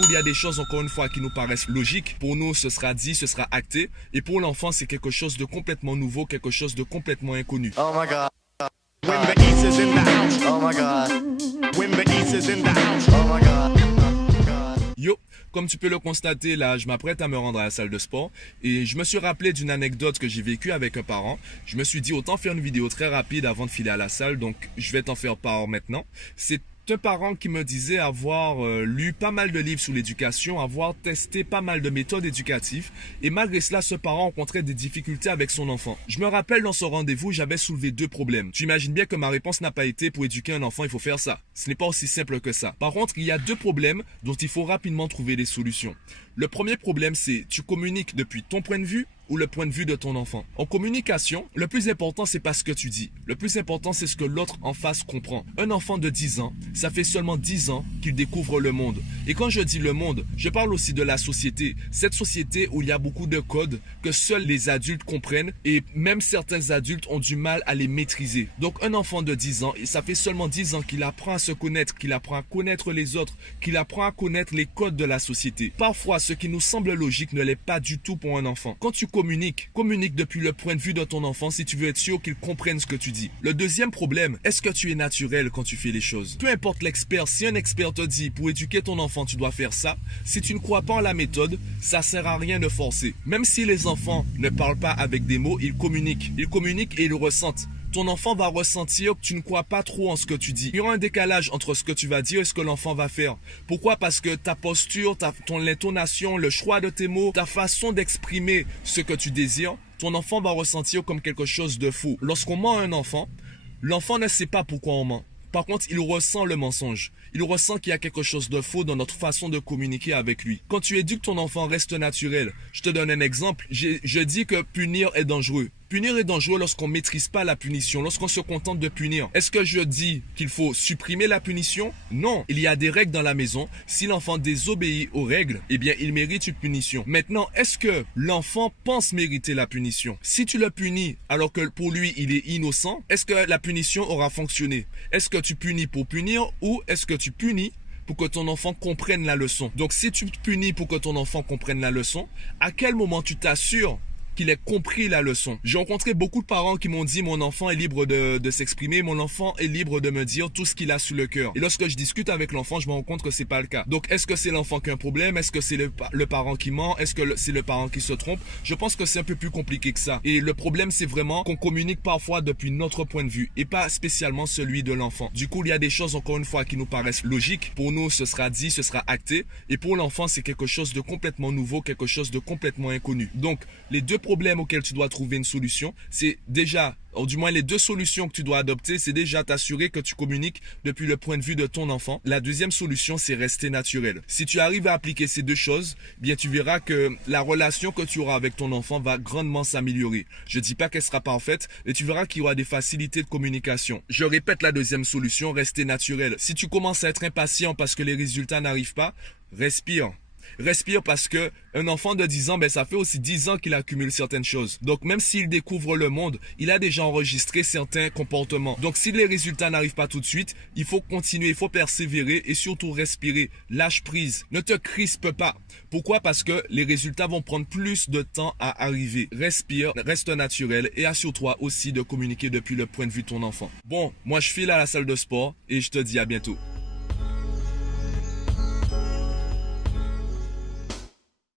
coup, il y a des choses, encore une fois, qui nous paraissent logiques. Pour nous, ce sera dit, ce sera acté. Et pour l'enfant, c'est quelque chose de complètement nouveau, quelque chose de complètement inconnu. Oh my God. When the East is in the house. Oh my God. When the East is in the house. Oh my God. Yo, comme tu peux le constater, là, je m'apprête à me rendre à la salle de sport et je me suis rappelé d'une anecdote que j'ai vécue avec un parent. Je me suis dit, autant faire une vidéo très rapide avant de filer à la salle, donc je vais t'en faire part maintenant. C'est un parent qui me disait avoir lu pas mal de livres sur l'éducation, avoir testé pas mal de méthodes éducatives et malgré cela, ce parent rencontrait des difficultés avec son enfant. Je me rappelle dans ce rendez-vous, j'avais soulevé deux problèmes. Tu imagines bien que ma réponse n'a pas été pour éduquer un enfant, il faut faire ça. Ce n'est pas aussi simple que ça. Par contre, il y a deux problèmes dont il faut rapidement trouver des solutions. Le premier problème, c'est tu communiques depuis ton point de vue ou le point de vue de ton enfant. En communication, le plus important, c'est pas ce que tu dis. Le plus important, c'est ce que l'autre en face comprend. Un enfant de 10 ans, ça fait seulement 10 ans qu'il découvre le monde. Et quand je dis le monde, je parle aussi de la société. Cette société où il y a beaucoup de codes que seuls les adultes comprennent et même certains adultes ont du mal à les maîtriser. Donc un enfant de 10 ans, et ça fait seulement 10 ans qu'il apprend à se connaître, qu'il apprend à connaître les autres, qu'il apprend à connaître les codes de la société. Parfois, ce qui nous semble logique ne l'est pas du tout pour un enfant. Quand tu communique depuis le point de vue de ton enfant si tu veux être sûr qu'il comprenne ce que tu dis. Le deuxième problème, est-ce que tu es naturel quand tu fais les choses? Peu importe l'expert, si un expert te dit pour éduquer ton enfant tu dois faire ça, si tu ne crois pas en la méthode, ça sert à rien de forcer. Même si les enfants ne parlent pas avec des mots, ils communiquent. Ils communiquent et ils le ressentent. Ton enfant va ressentir que tu ne crois pas trop en ce que tu dis. Il y aura un décalage entre ce que tu vas dire et ce que l'enfant va faire. Pourquoi? Parce que ta posture, ton intonation, le choix de tes mots, ta façon d'exprimer ce que tu désires, ton enfant va ressentir comme quelque chose de faux. Lorsqu'on ment à un enfant, l'enfant ne sait pas pourquoi on ment. Par contre, il ressent le mensonge. Il ressent qu'il y a quelque chose de faux dans notre façon de communiquer avec lui. Quand tu éduques ton enfant, reste naturel. Je te donne un exemple. Je dis que punir est dangereux. Punir est dangereux lorsqu'on ne maîtrise pas la punition, lorsqu'on se contente de punir. Est-ce que je dis qu'il faut supprimer la punition? Non. Il y a des règles dans la maison. Si l'enfant désobéit aux règles, eh bien, il mérite une punition. Maintenant, est-ce que l'enfant pense mériter la punition? Si tu le punis alors que pour lui, il est innocent, est-ce que la punition aura fonctionné? Est-ce que tu punis pour punir ou est-ce que tu punis pour que ton enfant comprenne la leçon? Donc, si tu punis pour que ton enfant comprenne la leçon, à quel moment tu t'assures qu'il ait compris la leçon? J'ai rencontré beaucoup de parents qui m'ont dit mon enfant est libre de s'exprimer, mon enfant est libre de me dire tout ce qu'il a sous le cœur. Et lorsque je discute avec l'enfant, je me rends compte que c'est pas le cas. Donc est-ce que c'est l'enfant qui a un problème? Est-ce que c'est le parent qui ment? Est-ce que c'est le parent qui se trompe? Je pense que c'est un peu plus compliqué que ça. Et le problème, c'est vraiment qu'on communique parfois depuis notre point de vue et pas spécialement celui de l'enfant. Du coup, il y a des choses, encore une fois, qui nous paraissent logiques. Pour nous, ce sera dit, ce sera acté. Et pour l'enfant, c'est quelque chose de complètement nouveau, quelque chose de complètement inconnu. Donc, les deux problèmes auxquels tu dois trouver une solution, c'est déjà, ou du moins les deux solutions que tu dois adopter, c'est déjà t'assurer que tu communiques depuis le point de vue de ton enfant. La deuxième solution, c'est rester naturel. Si tu arrives à appliquer ces deux choses, bien tu verras que la relation que tu auras avec ton enfant va grandement s'améliorer. Je dis pas qu'elle sera parfaite, mais tu verras qu'il y aura des facilités de communication. Je répète la deuxième solution, rester naturel. Si tu commences à être impatient parce que les résultats n'arrivent pas, respire. Respire parce que un enfant de 10 ans, ben ça fait aussi 10 ans qu'il accumule certaines choses. Donc même s'il découvre le monde, il a déjà enregistré certains comportements. Donc si les résultats n'arrivent pas tout de suite, il faut continuer, il faut persévérer et surtout respirer. Lâche prise, ne te crispe pas. Pourquoi? Parce que les résultats vont prendre plus de temps à arriver. Respire, reste naturel et assure-toi aussi de communiquer depuis le point de vue de ton enfant. Bon, moi je file à la salle de sport et je te dis à bientôt.